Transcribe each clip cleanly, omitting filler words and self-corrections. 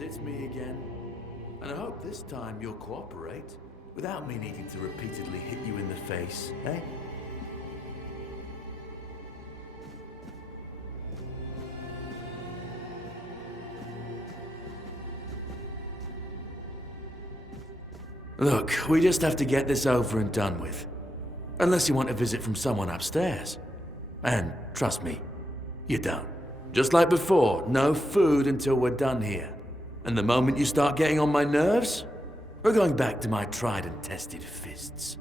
it's me again. And I hope this time you'll cooperate, without me needing to repeatedly hit you in the face, eh? Look, we just have to get this over and done with. Unless you want a visit from someone upstairs. And trust me, you don't. Just like before, no food until we're done here. And the moment you start getting on my nerves, we're going back to my tried and tested fists.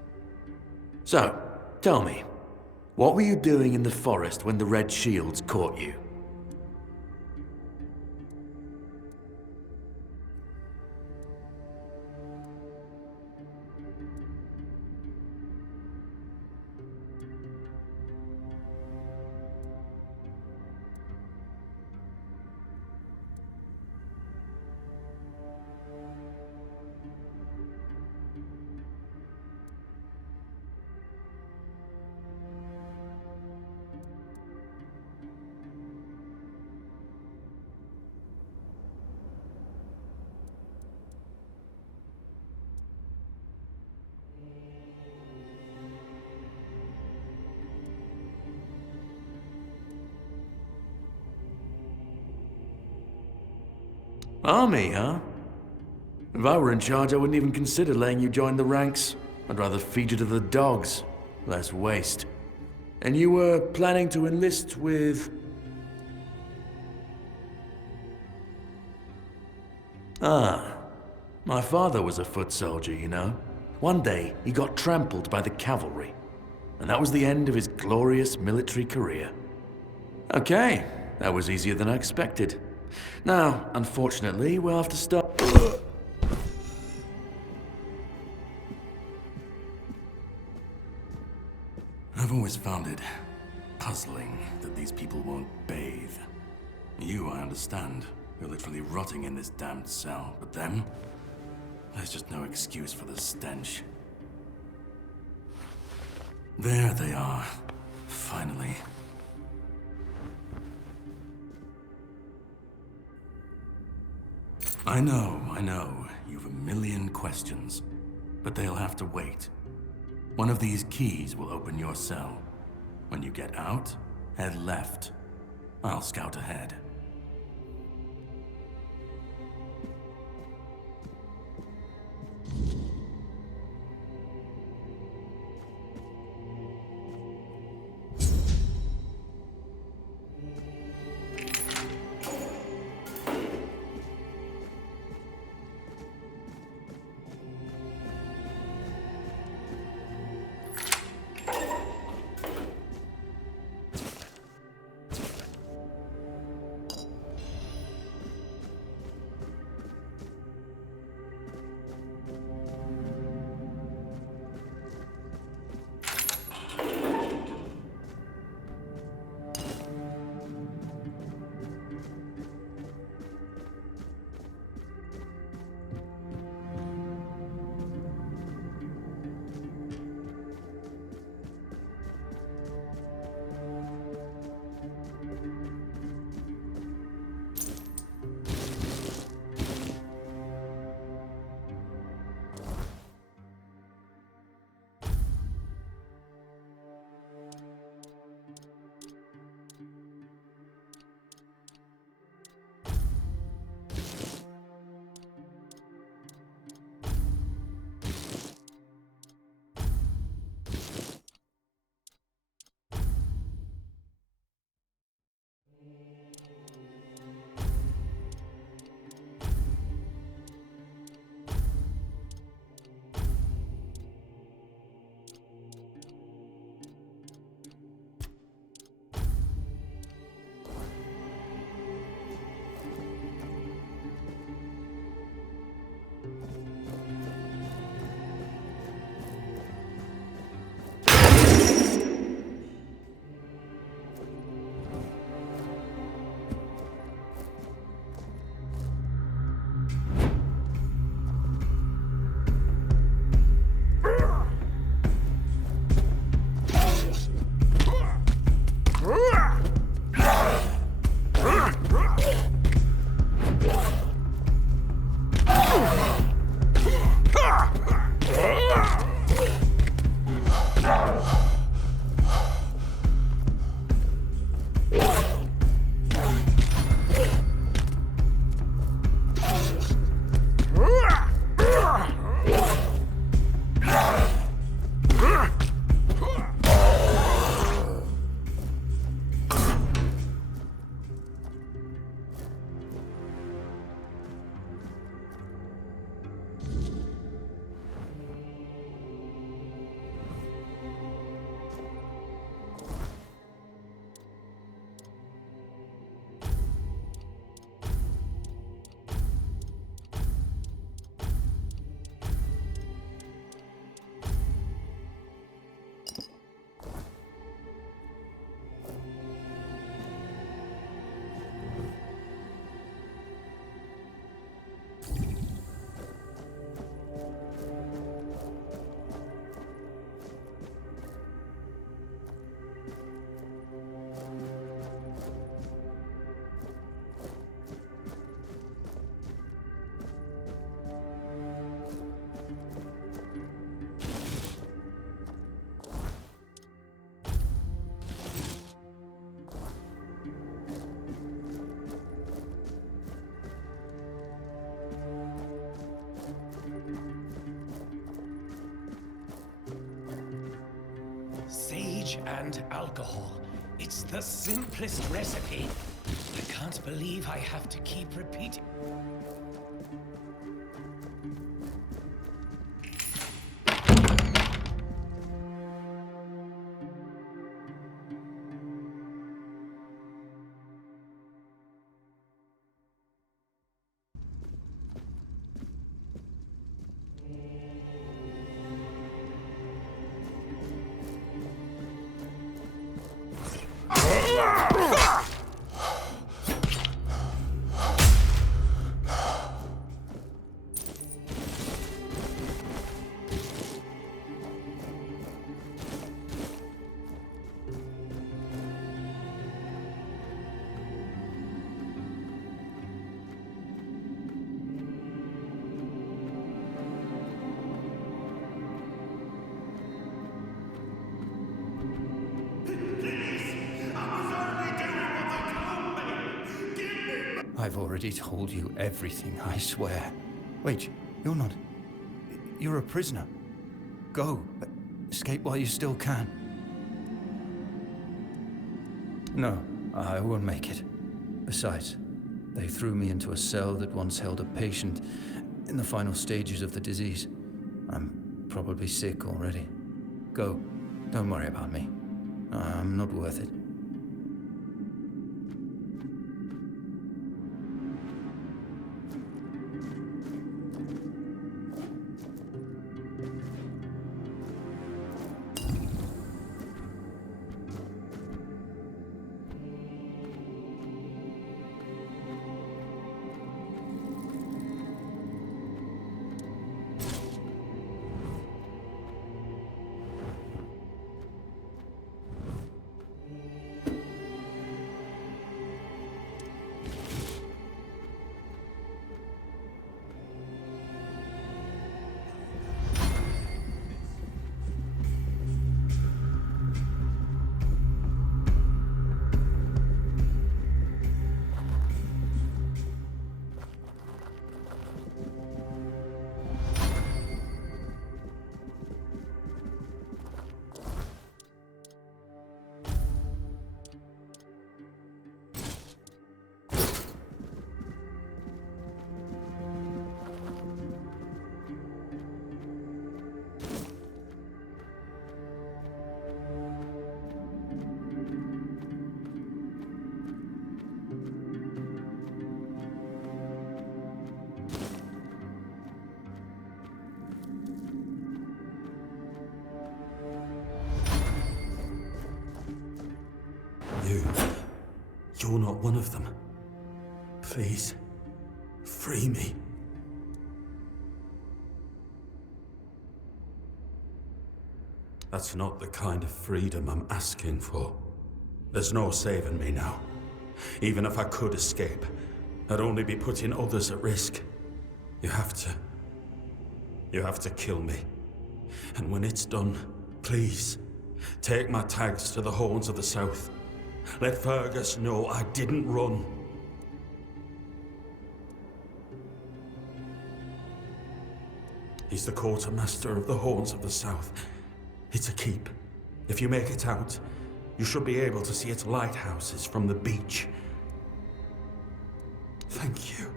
So, tell me, what were you doing in the forest when the Red Shields caught you? Army, huh? If I were in charge, I wouldn't even consider letting you join the ranks. I'd rather feed you to the dogs. Less waste. And you were planning to enlist with... Ah. My father was a foot soldier, you know. One day, he got trampled by the cavalry. And that was the end of his glorious military career. Okay, that was easier than I expected. Now, unfortunately, we'll have to stop. I've always found it puzzling that these people won't bathe. You, I understand. You're literally rotting in this damned cell, but them? There's just no excuse for the stench. There they are, finally. I know, you've a million questions, but they'll have to wait. One of these keys will open your cell. When you get out, head left. I'll scout ahead. Sage and alcohol. It's the simplest recipe. I can't believe I have to keep repeating. I've already told you everything, I swear. Wait, you're not... You're a prisoner. Go. Escape while you still can. No, I won't make it. Besides, they threw me into a cell that once held a patient in the final stages of the disease. I'm probably sick already. Go. Don't worry about me. I'm not worth it. You're not one of them. Please, free me. That's not the kind of freedom I'm asking for. There's no saving me now. Even if I could escape, I'd only be putting others at risk. You have to. You have to kill me. And when it's done, please, take my tags to the Horns of the South. Let Fergus know I didn't run. He's the quartermaster of the Horns of the South. It's a keep. If you make it out, you should be able to see its lighthouses from the beach. Thank you.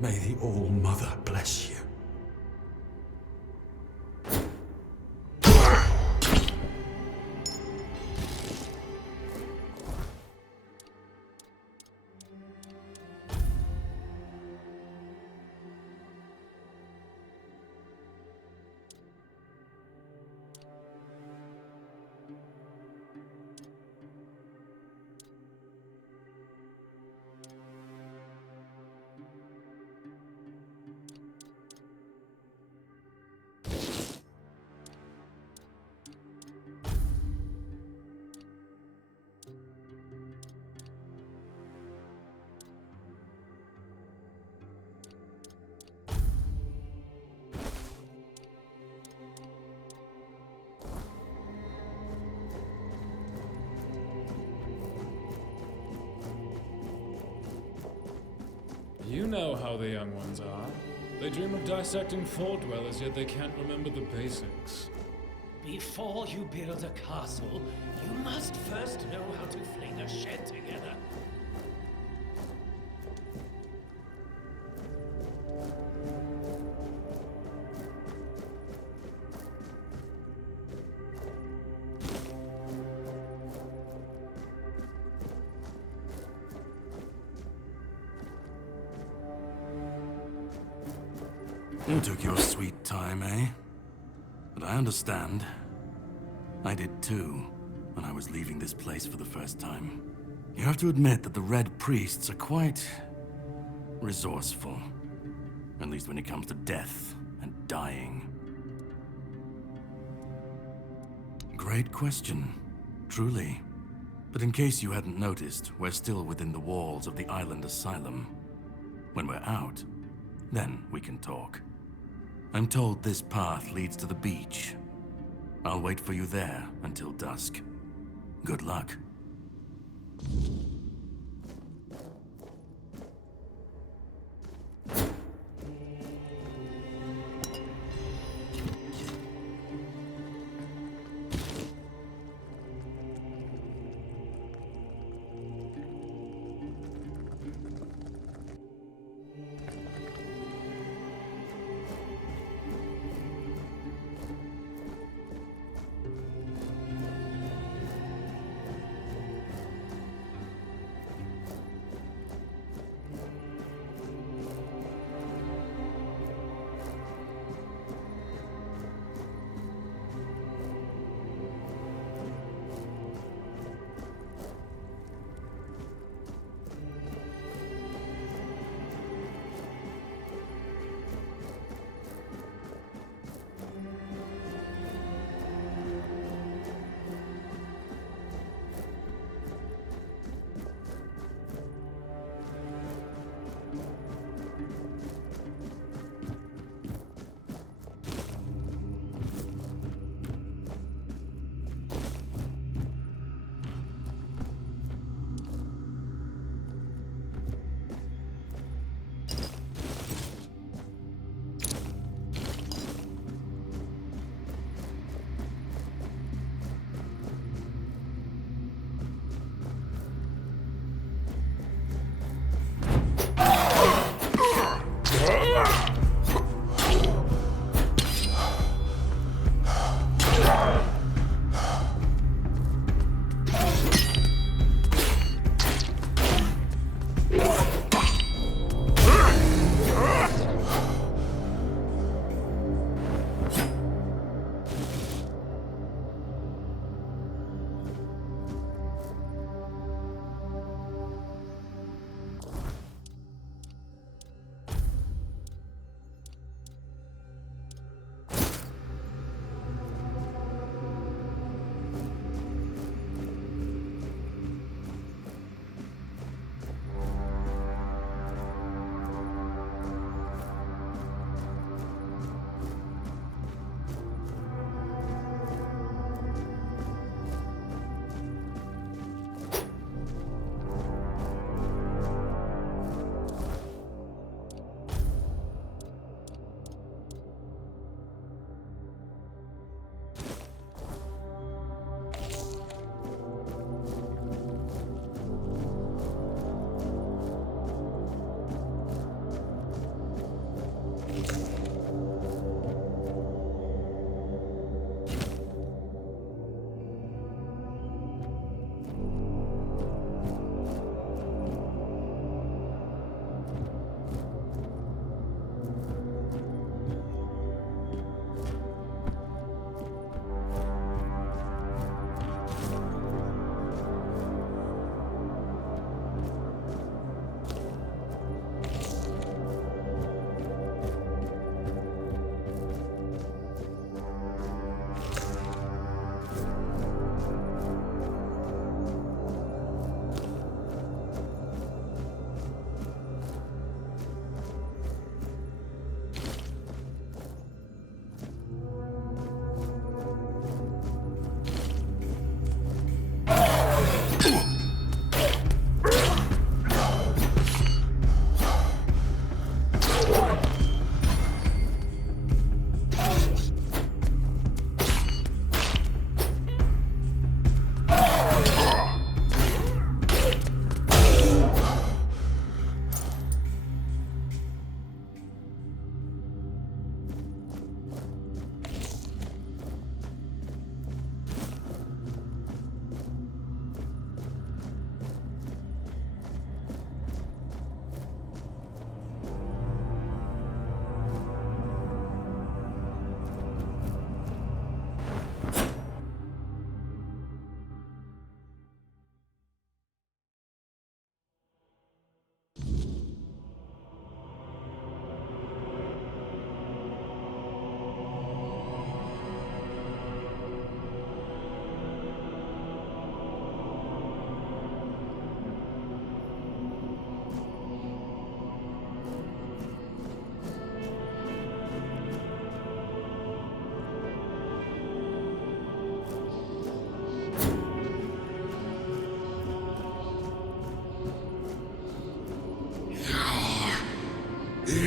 May the All-Mother bless you. You know how the young ones are. They dream of dissecting Fort dwellers, yet they can't remember the basics. Before you build a castle, you must first know how to fling a shed together. You took your sweet time, eh? But I understand. I did too, when I was leaving this place for the first time. You have to admit that the Red Priests are quite resourceful. At least when it comes to death and dying. Great question, truly. But in case you hadn't noticed, we're still within the walls of the island asylum. When we're out, then we can talk. I'm told this path leads to the beach. I'll wait for you there until dusk. Good luck.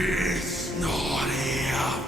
It's not here.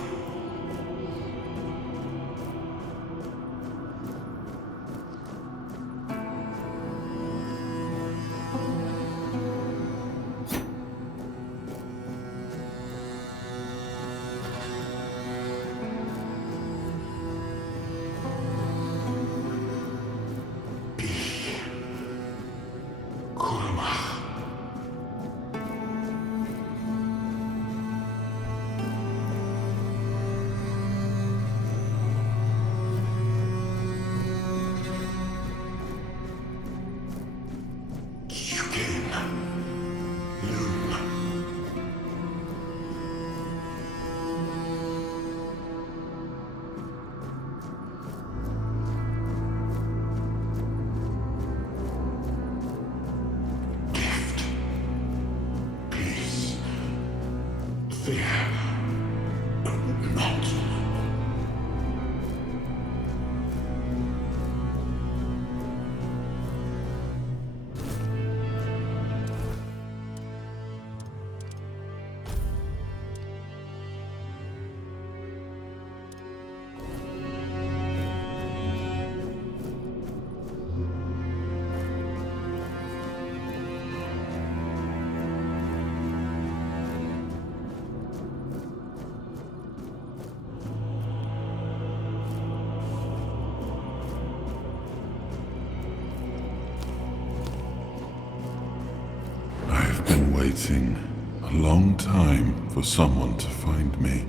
Waiting a long time for someone to find me.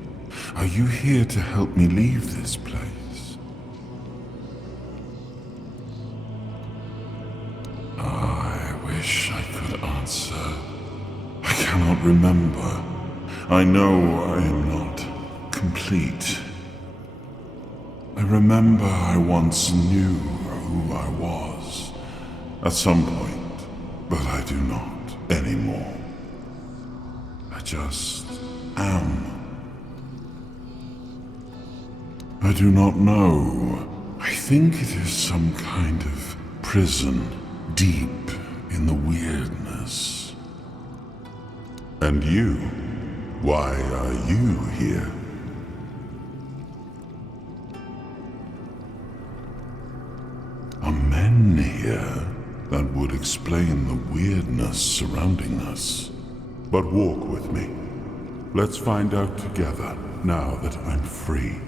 Are you here to help me leave this place? I wish I could answer. I cannot remember. I know I am not complete. I remember I once knew who I was at some point, but I do not anymore. I just am. I do not know. I think it is some kind of prison deep in the weirdness. And you? Why are you here? Are men here? That would explain the weirdness surrounding us. But walk with me. Let's find out together, now that I'm free.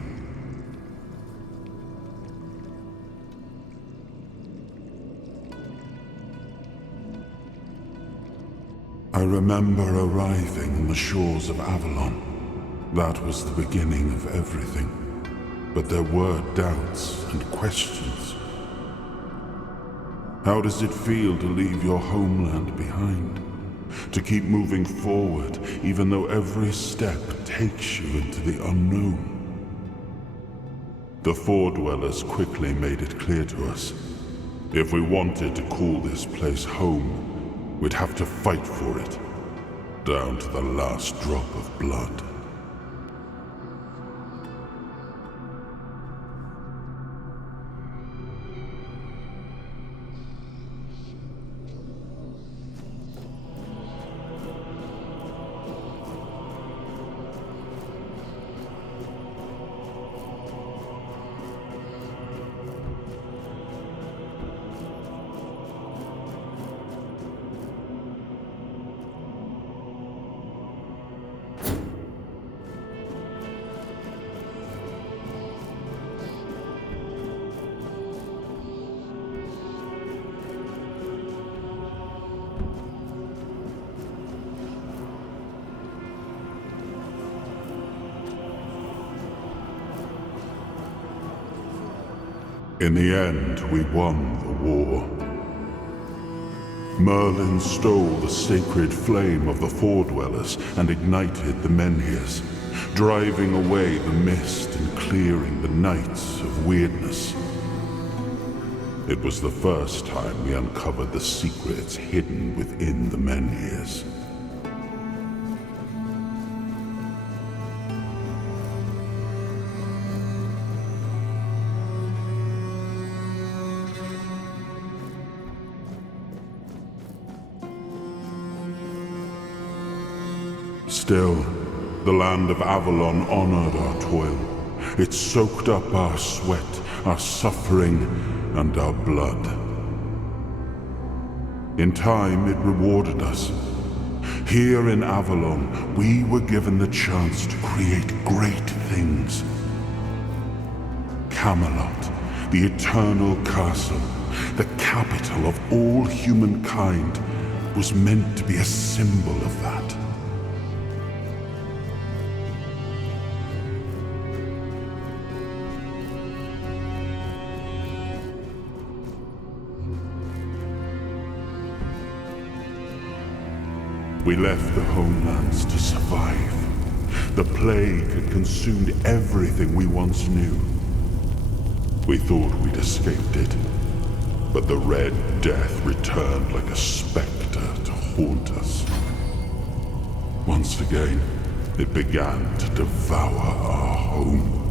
I remember arriving on the shores of Avalon. That was the beginning of everything. But there were doubts and questions. How does it feel to leave your homeland behind? To keep moving forward, even though every step takes you into the unknown? The Four Dwellers quickly made it clear to us. If we wanted to call this place home, we'd have to fight for it, down to the last drop of blood. In the end, we won the war. Merlin stole the sacred flame of the Four Dwellers and ignited the Menhirs, driving away the mist and clearing the nights of weirdness. It was the first time we uncovered the secrets hidden within the Menhirs. Still, The land of Avalon honored our toil. It soaked up our sweat, our suffering, and our blood. In time, it rewarded us. Here in Avalon, we were given the chance to create great things. Camelot, the eternal castle, the capital of all humankind, was meant to be a symbol of that. We left the homelands to survive. The plague had consumed everything we once knew. We thought we'd escaped it, but the Red Death returned like a specter to haunt us. Once again, it began to devour our home.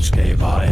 Skaber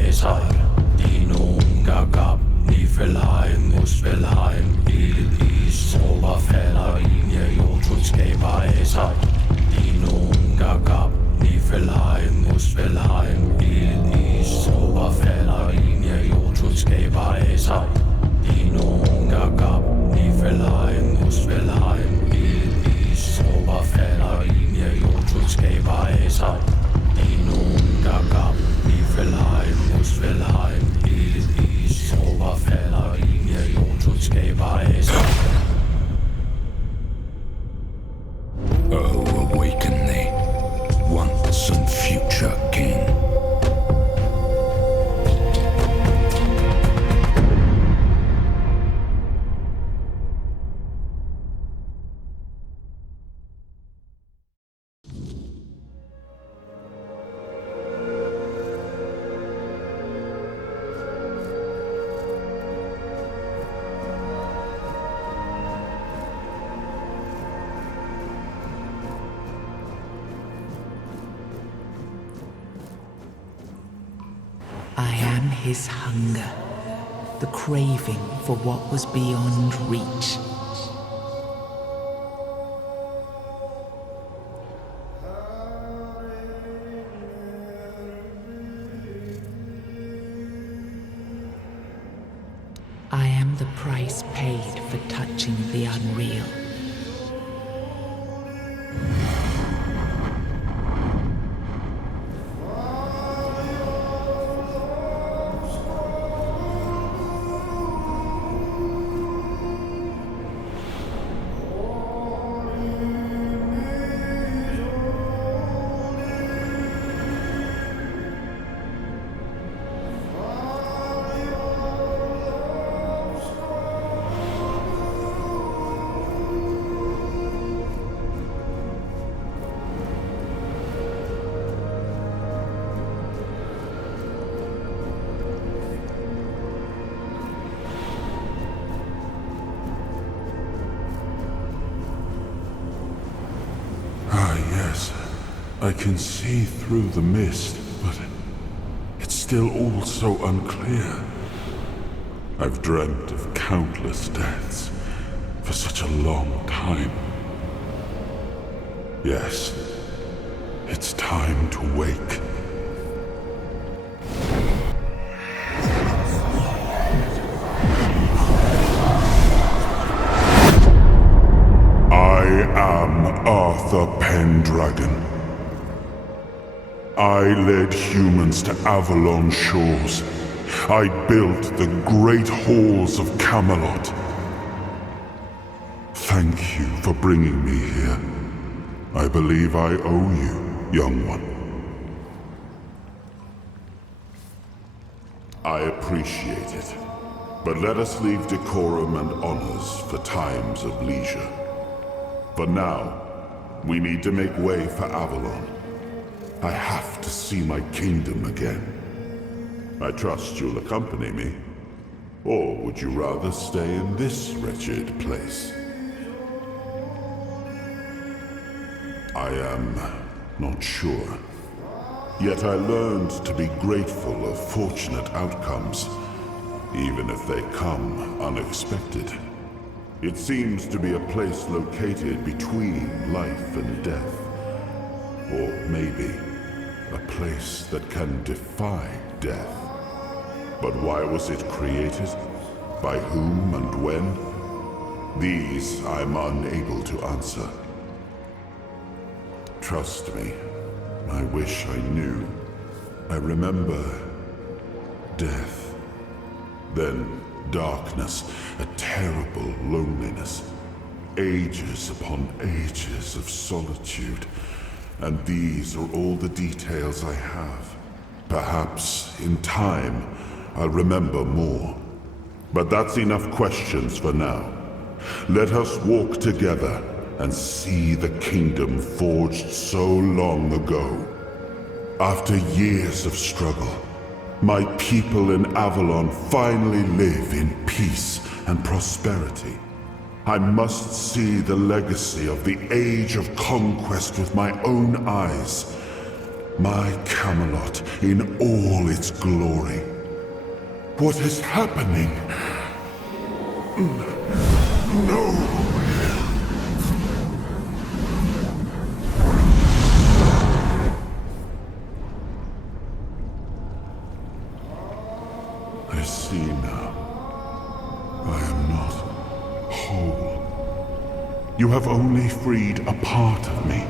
his hunger, the craving for what was beyond reach. I am the price paid for touching the unreal. I can see through the mist, but it's still all so unclear. I've dreamt of countless deaths for such a long time. Yes, it's time to wake. I am Arthur Pendragon. I led humans to Avalon shores. I built the great halls of Camelot. Thank you for bringing me here. I believe I owe you, young one. I appreciate it, but let us leave decorum and honors for times of leisure. For now, we need to make way for Avalon. I have to see my kingdom again. I trust you'll accompany me. Or would you rather stay in this wretched place? I am not sure. Yet I learned to be grateful of fortunate outcomes, even if they come unexpected. It seems to be a place located between life and death. Or maybe a place that can defy death. But why was it created? By whom and when? These I'm unable to answer. Trust me, I wish I knew. I remember death, then darkness, a terrible loneliness, ages upon ages of solitude. And these are all the details I have. Perhaps, in time, I'll remember more. But that's enough questions for now. Let us walk together and see the kingdom forged so long ago. After years of struggle, my people in Avalon finally live in peace and prosperity. I must see the legacy of the Age of Conquest with my own eyes. My Camelot in all its glory. What is happening? No! I see now. I am not whole. You have only freed a part of me.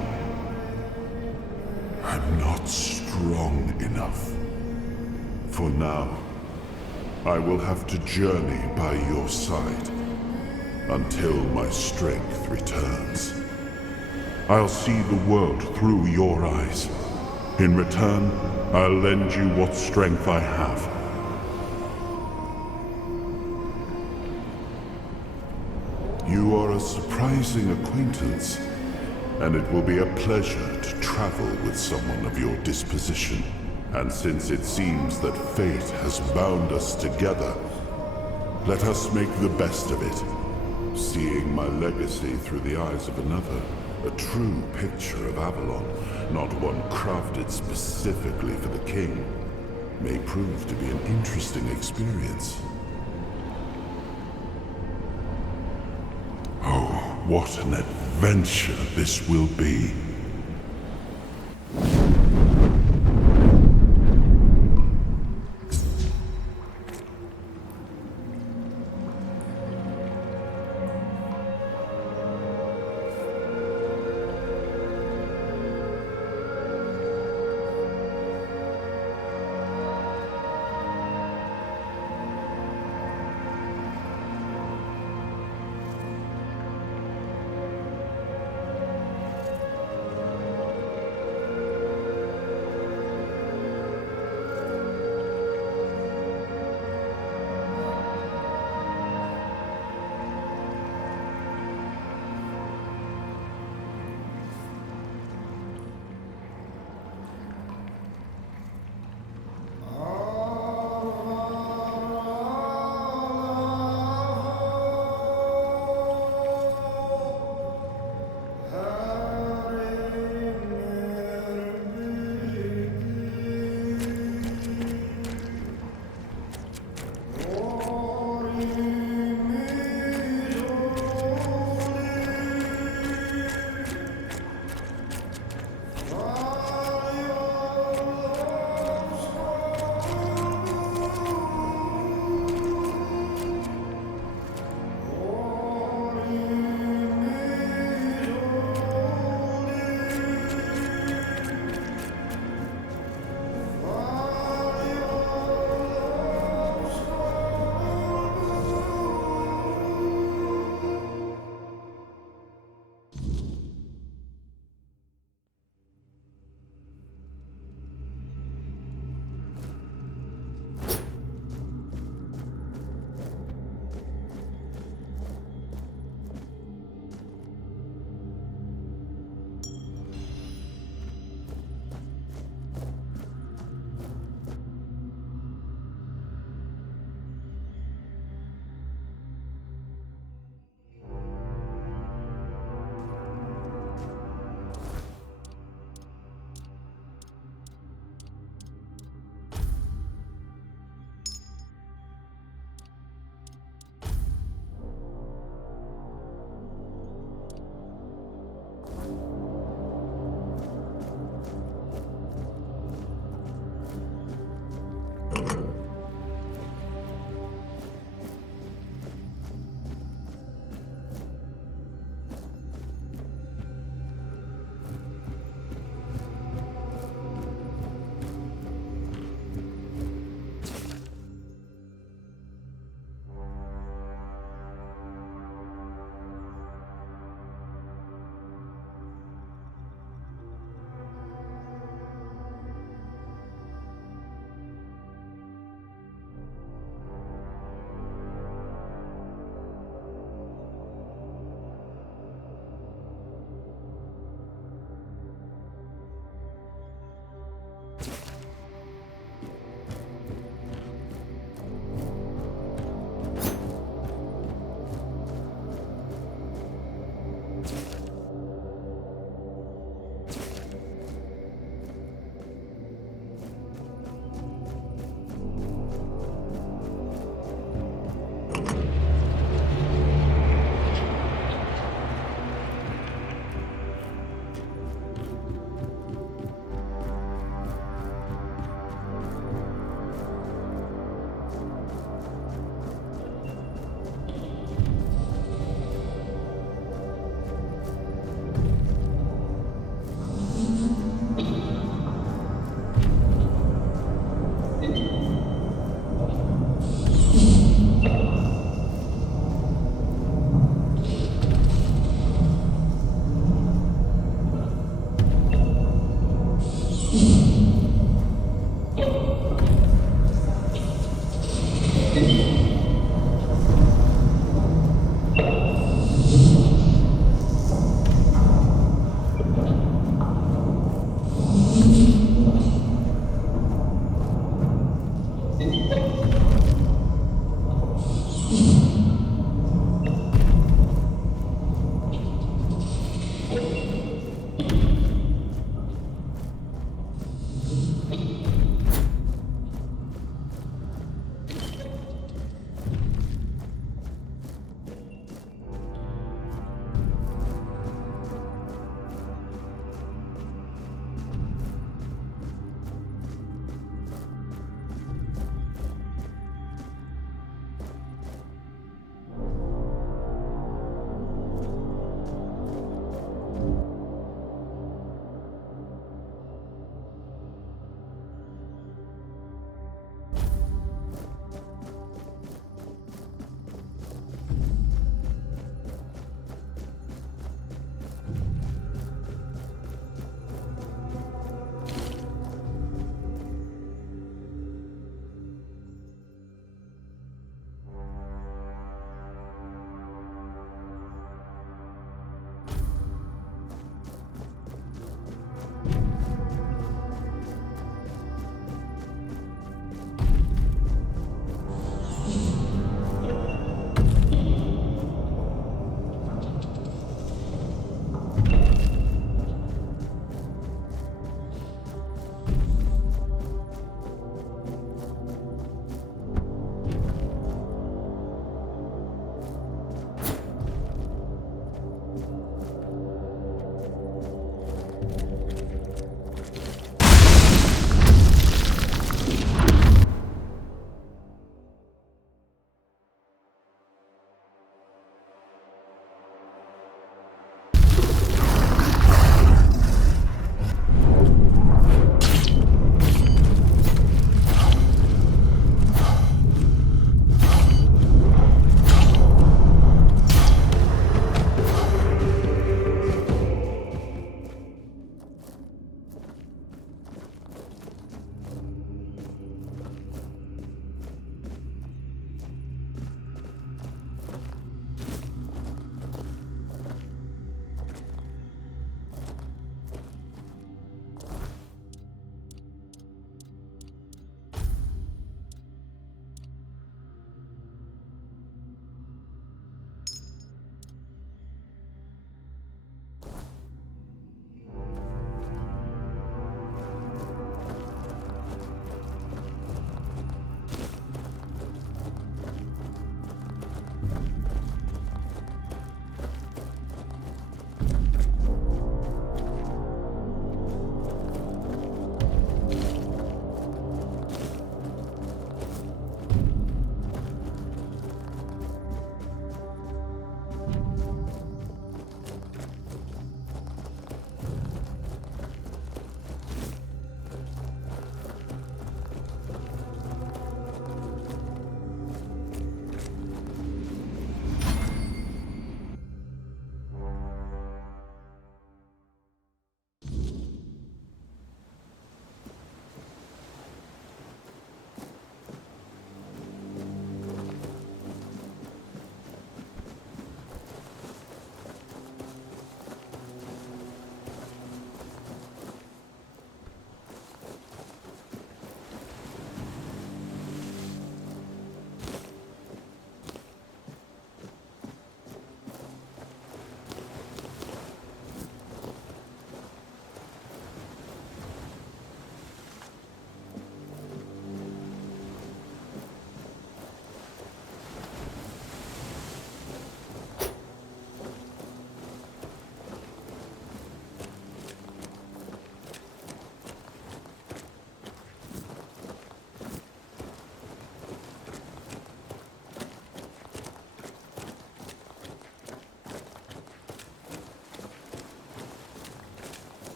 I'm not strong enough. For now, I will have to journey by your side until my strength returns. I'll see the world through your eyes. In return, I'll lend you what strength I have. You are a surprising acquaintance, and it will be a pleasure to travel with someone of your disposition. And since it seems that fate has bound us together, let us make the best of it, seeing my legacy through the eyes of another, a true picture of Avalon, not one crafted specifically for the king. may prove to be an interesting experience. Oh, what an adventure this will be.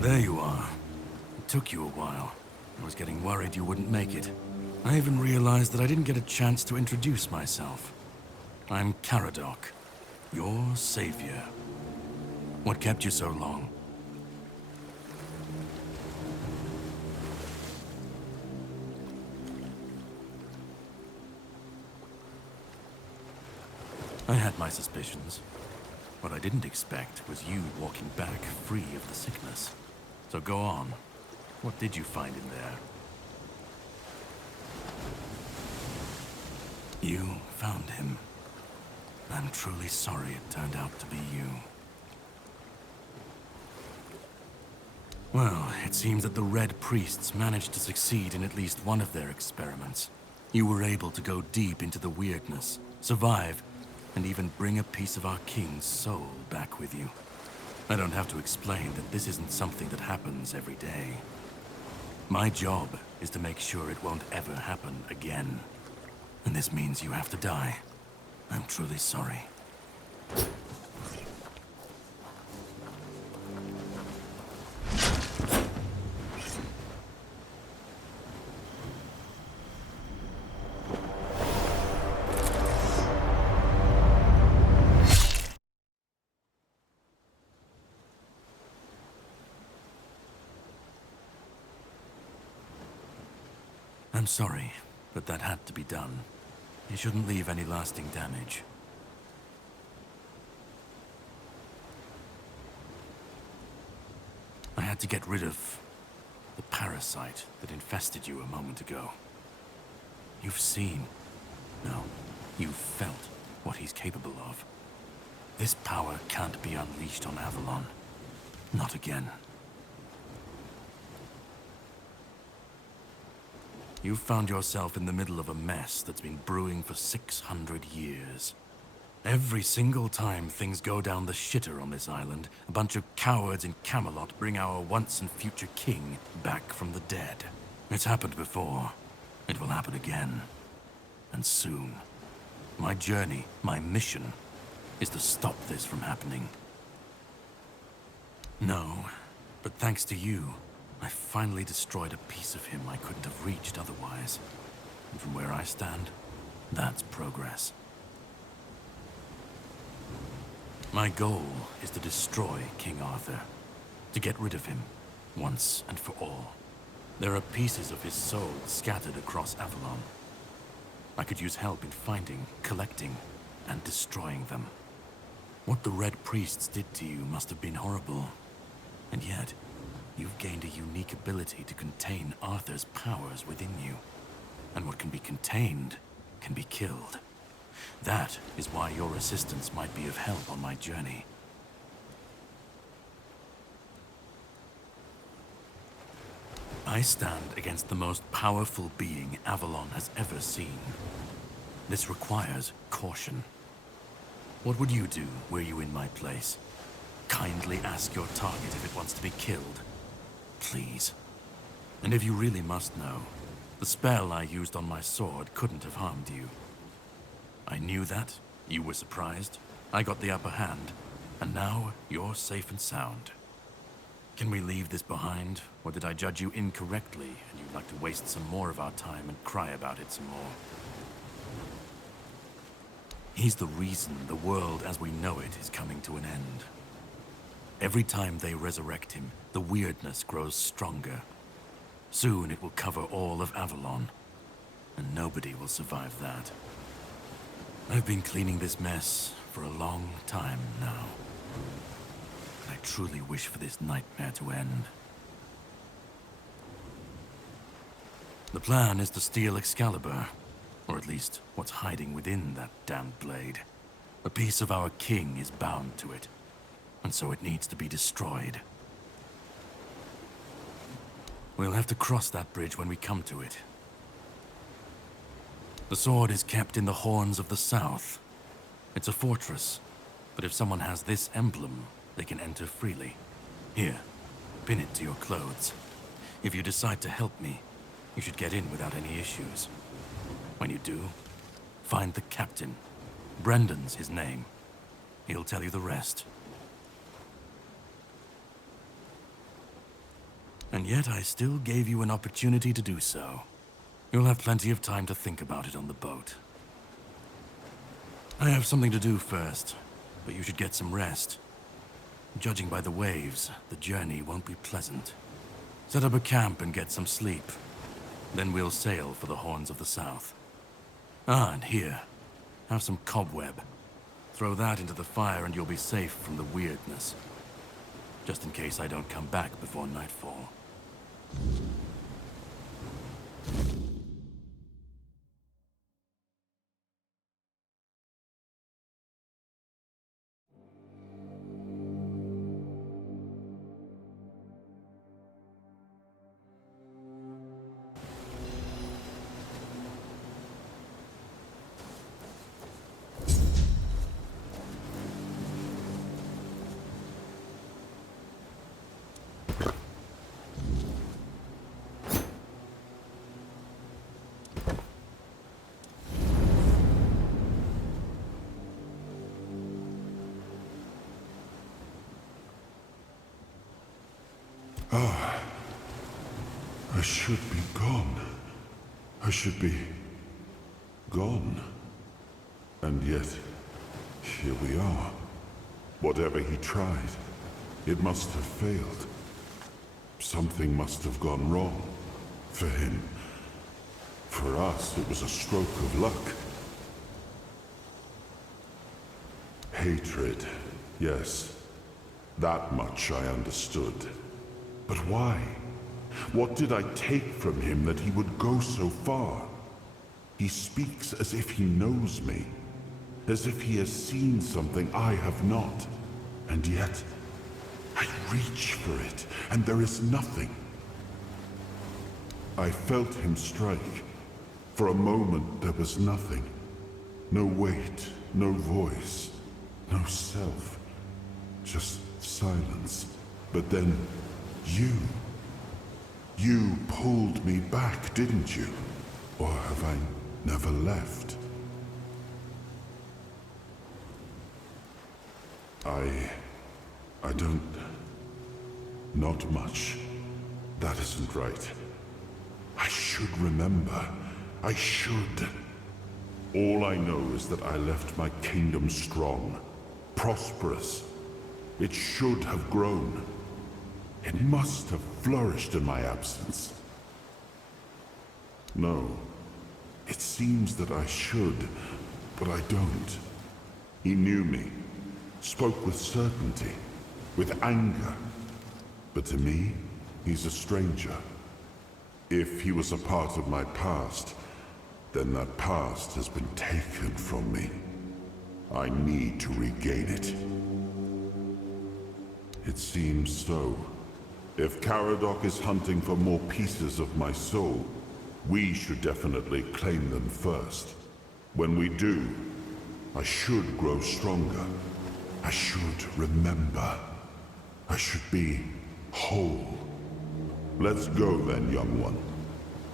There you are. It took you a while. I was getting worried you wouldn't make it. I even realized that I didn't get a chance to introduce myself. I'm Caradoc, your savior. What kept you so long? I had my suspicions. What I didn't expect was you walking back free of the sickness. So go on. What did you find in there? You found him. I'm truly sorry it turned out to be you. Well, it seems that the Red Priests managed to succeed in at least one of their experiments. You were able to go deep into the weirdness, survive, and even bring a piece of our king's soul back with you. I don't have to explain that this isn't something that happens every day. My job is to make sure it won't ever happen again. And this means you have to die. I'm truly sorry. I'm sorry, but that had to be done. You shouldn't leave any lasting damage. I had to get rid of the parasite that infested you a moment ago. You've seen, no, you've felt what he's capable of. This power can't be unleashed on Avalon. Not again. You've found yourself in the middle of a mess that's been brewing for 600 years. Every single time things go down the shitter on this island, a bunch of cowards in Camelot bring our once and future king back from the dead. It's happened before. It will happen again. And soon. My journey, my mission, is to stop this from happening. No, but thanks to you, I finally destroyed a piece of him I couldn't have reached otherwise. And from where I stand, that's progress. My goal is to destroy King Arthur, to get rid of him, once and for all. There are pieces of his soul scattered across Avalon. I could use help in finding, collecting, and destroying them. What the Red Priests did to you must have been horrible. And yet, you've gained a unique ability to contain Arthur's powers within you. And what can be contained can be killed. That is why your assistance might be of help on my journey. I stand against the most powerful being Avalon has ever seen. This requires caution. What would you do were you in my place? Kindly ask your target if it wants to be killed. Please. And if you really must know, the spell I used on my sword couldn't have harmed you. I knew that, you were surprised, I got the upper hand, and now you're safe and sound. Can we leave this behind, or did I judge you incorrectly and you'd like to waste some more of our time and cry about it some more? He's the reason the world as we know it is coming to an end. Every time they resurrect him, the weirdness grows stronger. Soon it will cover all of Avalon, and nobody will survive that. I've been cleaning this mess for a long time now. I truly wish for this nightmare to end. The plan is to steal Excalibur, or at least what's hiding within that damned blade. A piece of our king is bound to it, and so it needs to be destroyed. We'll have to cross that bridge when we come to it. The sword is kept in the Horns of the South. It's a fortress, but if someone has this emblem, they can enter freely. Here, pin it to your clothes. If you decide to help me, you should get in without any issues. When you do, find the captain. Brendan's his name. He'll tell you the rest. And yet I still gave you an opportunity to do so. You'll have plenty of time to think about it on the boat. I have something to do first, but you should get some rest. Judging by the waves, the journey won't be pleasant. Set up a camp and get some sleep. Then we'll sail for the Horns of the South. Ah, and here, have some cobweb. Throw that into the fire and you'll be safe from the weirdness. Just in case I don't come back before nightfall. I should be gone. I should be gone. And yet, here we are. Whatever he tried, it must have failed. Something must have gone wrong. For him. For us, it was a stroke of luck. Hatred, yes. That much I understood. But why? What did I take from him that he would go so far? He speaks as if he knows me, as if he has seen something I have not. And yet, I reach for it, and there is nothing. I felt him strike. For a moment, there was nothing. No weight, no voice, no self. Just silence. But then, You pulled me back, didn't you? Or have I never left? I don't... Not much. That isn't right. I should remember. I should. All I know is that I left my kingdom strong, prosperous. It should have grown. It must have flourished in my absence. No. It seems that I should, but I don't. He knew me, spoke with certainty, with anger. But to me, he's a stranger. If he was a part of my past, then that past has been taken from me. I need to regain it. It seems so. If Caradoc is hunting for more pieces of my soul, we should definitely claim them first. When we do, I should grow stronger. I should remember. I should be whole. Let's go then, young one.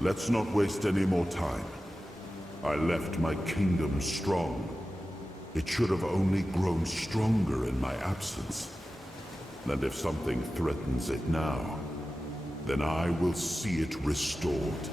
Let's not waste any more time. I left my kingdom strong. It should have only grown stronger in my absence. And if something threatens it now, then I will see it restored.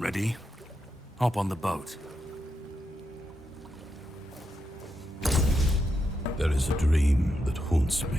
Ready? Hop on the boat. There is a dream that haunts me.